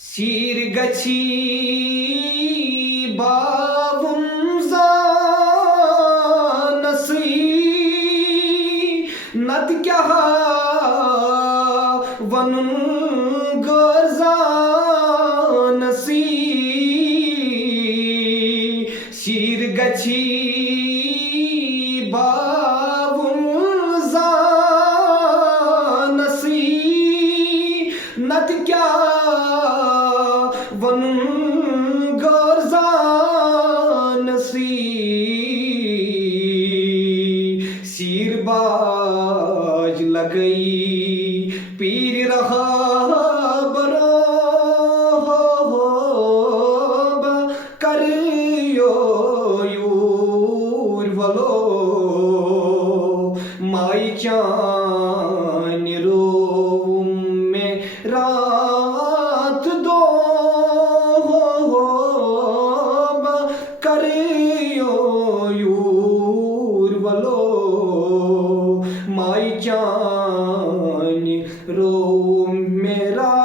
Sir gachi bavun zanasi nad kya vanun garzanasi sir gachi bavun zanasi nad kya वनुन गर्जानसी Sirbaz लगई पीर रहा बरोब करियो your वलो माई चान रोम में रात दो करियो यूरवलो माई जान रो मेरा